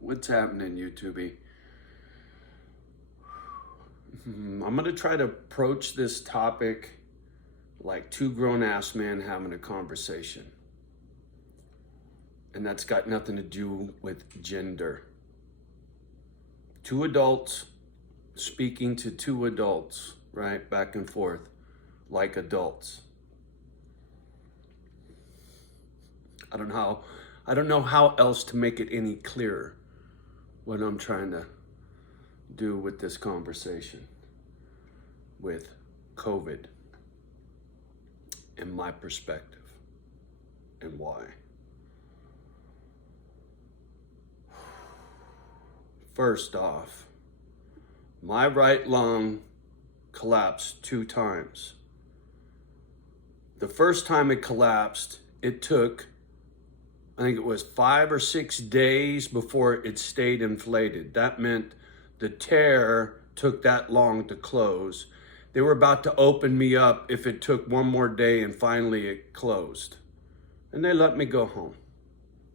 What's happening, YouTube? I'm gonna try to approach this topic like two grown-ass men having a conversation. And that's got nothing to do with gender. Two adults speaking to two adults, right? Back and forth, like adults. I don't know how else to make it any clearer what I'm trying to do with this conversation with COVID and my perspective and why. First off, my right lung collapsed 2 times. The first time it collapsed, it took, I think it was 5 or 6 days before it stayed inflated. That meant the tear took that long to close. They were about to open me up if it took one more day, and finally it closed. And they let me go home.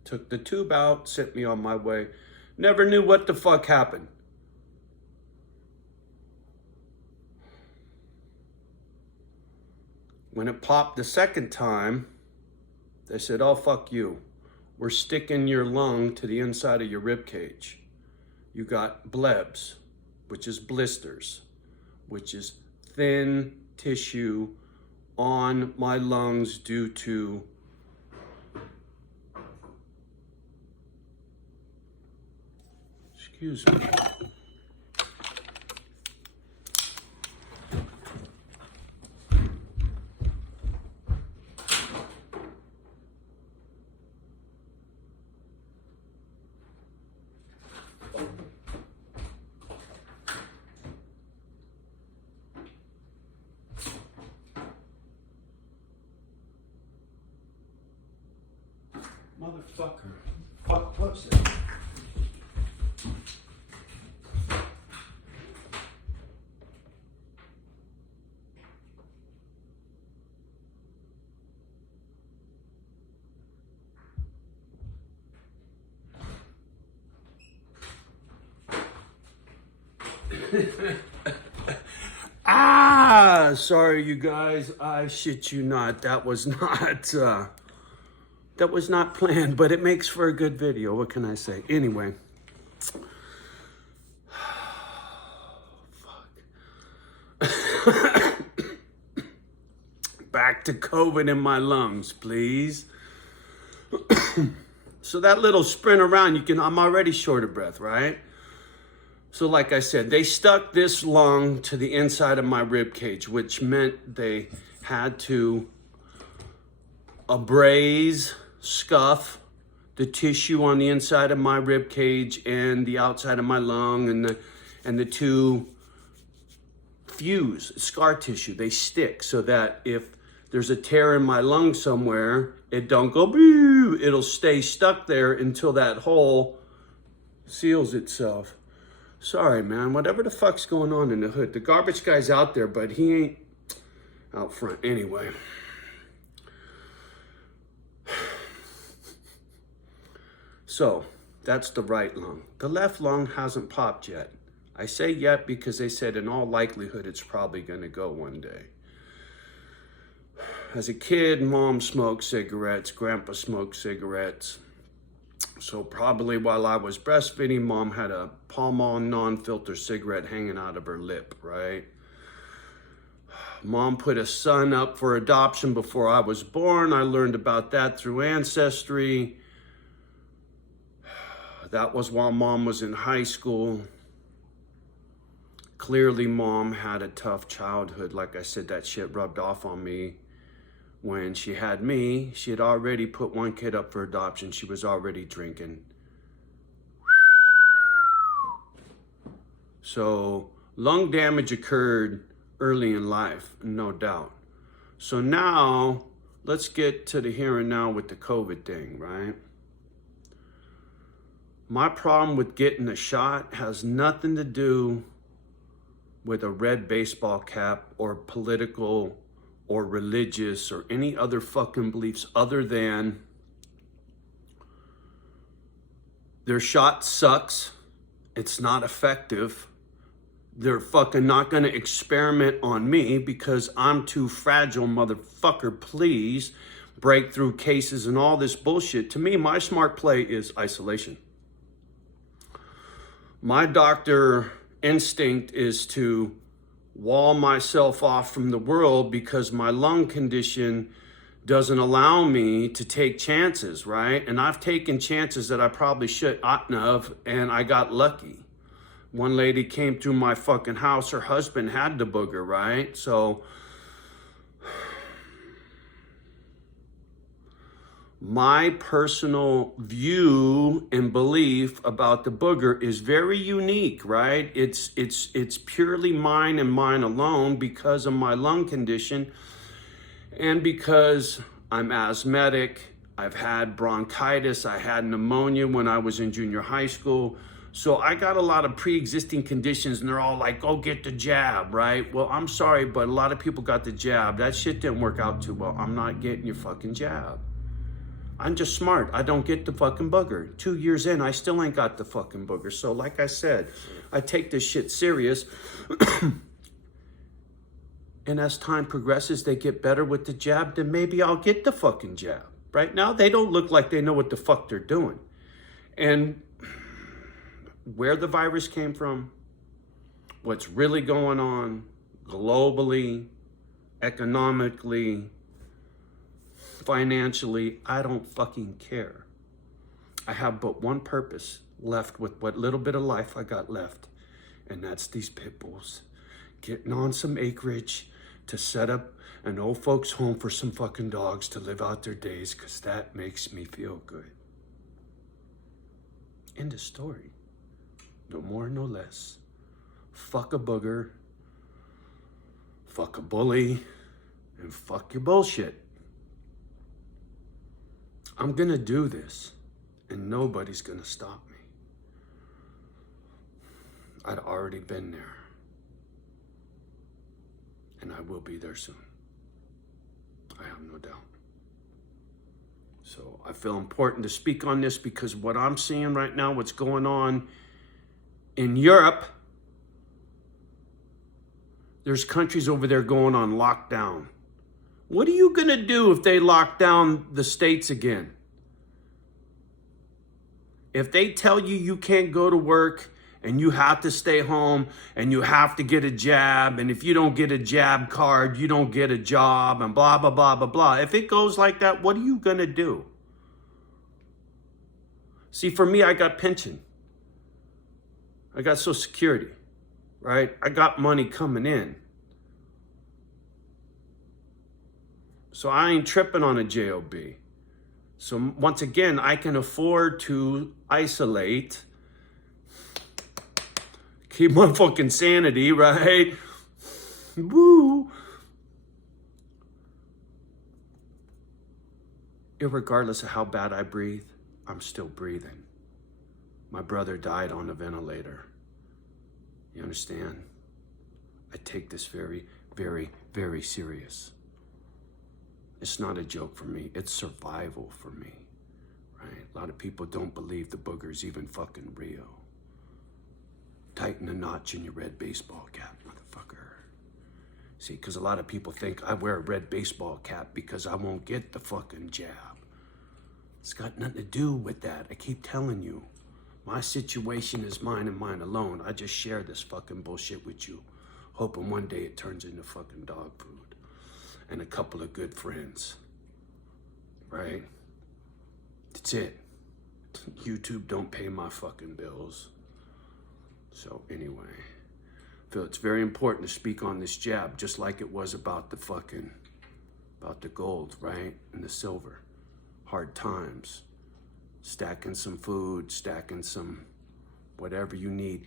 Took the tube out, sent me on my way. Never knew what the fuck happened. When it popped the second time, they said, "Oh, fuck you. We're sticking your lung to the inside of your rib cage. You got blebs, which is blisters, which is thin tissue on my lungs due to excuse me. Motherfucker. Fuck, what's it? Sorry, you guys. I shit you not. That was not planned, but it makes for a good video. What can I say? Anyway. Fuck. Back to COVID in my lungs, please. So that little sprint around, I'm already short of breath, right? So like I said, they stuck this lung to the inside of my rib cage, which meant they had to scuff the tissue on the inside of my rib cage and the outside of my lung, and the two fuse, scar tissue. They stick so that if there's a tear in my lung somewhere, it don't go boo. It'll stay stuck there until that hole seals itself. Sorry, man. Whatever the fuck's going on in the hood. The garbage guy's out there, but he ain't out front. Anyway. So, that's the right lung. The left lung hasn't popped yet. I say yet because they said in all likelihood it's probably going to go one day. As a kid, Mom smoked cigarettes, Grandpa smoked cigarettes. So probably while I was breastfeeding, Mom had a Pall Mall non-filter cigarette hanging out of her lip, right? Mom put a son up for adoption before I was born. I learned about that through Ancestry. That was while Mom was in high school. Clearly, Mom had a tough childhood. Like I said, that shit rubbed off on me. When she had me, she had already put one kid up for adoption. She was already drinking. So lung damage occurred early in life, no doubt. So now let's get to the here and now with the COVID thing, right? My problem with getting a shot has nothing to do with a red baseball cap or political or religious or any other fucking beliefs other than Their shot sucks. It's not effective. They're fucking not gonna experiment on me because I'm too fragile, motherfucker. Please, breakthrough cases and all this bullshit. To me, my smart play is isolation. My doctor instinct is to wall myself off from the world because my lung condition doesn't allow me to take chances, right? And I've taken chances that I probably oughtn't have, and I got lucky. One lady came through my fucking house, her husband had the booger, right? So my personal view and belief about the booger is very unique, right? It's purely mine and mine alone because of my lung condition and because I'm asthmatic. I've had bronchitis, I had pneumonia when I was in junior high school. So I got a lot of pre-existing conditions and they're all like, go get the jab, right? Well, I'm sorry, but a lot of people got the jab. That shit didn't work out too well. I'm not getting your fucking jab. I'm just smart. I don't get the fucking booger. 2 years in, I still ain't got the fucking booger. So like I said, I take this shit serious. And as time progresses, they get better with the jab, then maybe I'll get the fucking jab. Right now, they don't look like they know what the fuck they're doing. And where the virus came from, what's really going on globally, economically, financially, I don't fucking care. I have but one purpose left with what little bit of life I got left, and that's these pit bulls getting on some acreage to set up an old folks home for some fucking dogs to live out their days, because that makes me feel good. End of story. No more, no less. Fuck a booger, fuck a bully, and fuck your bullshit. I'm gonna do this, and nobody's gonna stop me. I'd already been there, and I will be there soon. I have no doubt. So I feel important to speak on this because what I'm seeing right now, what's going on in Europe, there's countries over there going on lockdown. What are you gonna do if they lock down the states again? If they tell you you can't go to work and you have to stay home and you have to get a jab, and if you don't get a jab card, you don't get a job, and blah, blah, blah, blah, blah. If it goes like that, what are you gonna do? See, for me, I got pension. I got Social Security, right? I got money coming in. So I ain't tripping on a JOB. So once again, I can afford to isolate, keep my fucking sanity, right? Woo! Irregardless of how bad I breathe, I'm still breathing. My brother died on a ventilator. You understand? I take this very, very, very serious. It's not a joke for me. It's survival for me, right? A lot of people don't believe the booger's even fucking real. Tighten a notch in your red baseball cap, motherfucker. See, because a lot of people think I wear a red baseball cap because I won't get the fucking jab. It's got nothing to do with that. I keep telling you. My situation is mine and mine alone. I just share this fucking bullshit with you, hoping one day it turns into fucking dog food. And a couple of good friends, right? That's it. YouTube don't pay my fucking bills. So anyway, I feel it's very important to speak on this jab, just like it was about the gold, right? And the silver. Hard times. Stacking some food, stacking some whatever you need.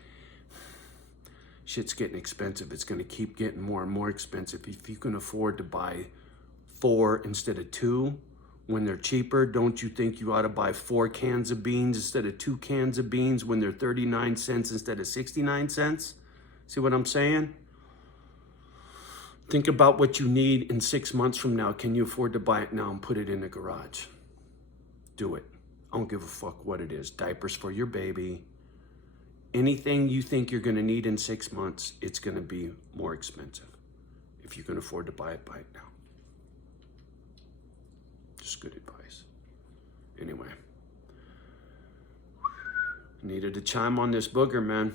Shit's getting expensive. It's gonna keep getting more and more expensive. If you can afford to buy 4 instead of 2 when they're cheaper, don't you think you ought to buy 4 cans of beans instead of 2 cans of beans when they're 39 cents instead of 69 cents? See what I'm saying? Think about what you need in 6 months from now. Can you afford to buy it now and put it in the garage? Do it. I don't give a fuck what it is. Diapers for your baby. Anything you think you're gonna need in 6 months, it's gonna be more expensive. If you can afford to buy it now. Just good advice. Anyway. Needed to chime on this booger, man.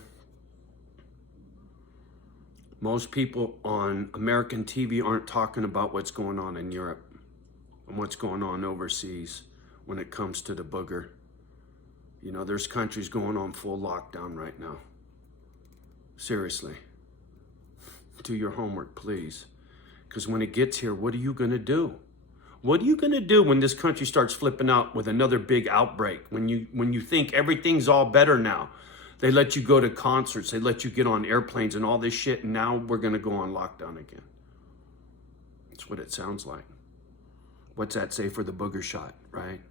Most people on American TV aren't talking about what's going on in Europe and what's going on overseas when it comes to the booger. You know, there's countries going on full lockdown right now. Seriously. Do your homework, please. Because when it gets here, what are you going to do? What are you going to do when this country starts flipping out with another big outbreak? When you think everything's all better now? They let you go to concerts. They let you get on airplanes and all this shit. And now we're going to go on lockdown again. That's what it sounds like. What's that say for the booger shot, right?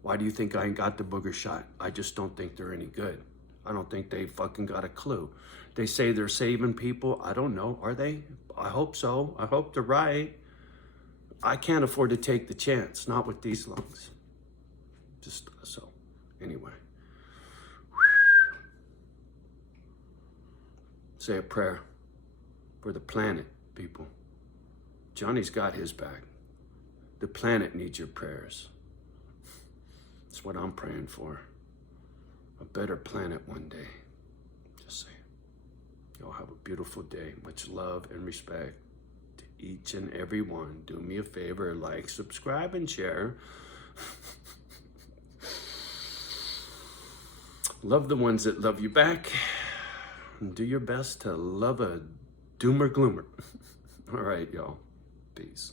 Why do you think I ain't got the booger shot? I just don't think they're any good. I don't think they fucking got a clue. They say they're saving people. I don't know. Are they? I hope so. I hope they're right. I can't afford to take the chance. Not with these lungs. Just so. Anyway. Say a prayer for the planet, people. Johnny's got his back. The planet needs your prayers. That's what I'm praying for. A better planet one day. Just saying. Y'all have a beautiful day. Much love and respect to each and every one. Do me a favor, like, subscribe, and share. Love the ones that love you back. And do your best to love a doomer gloomer. All right, y'all. Peace.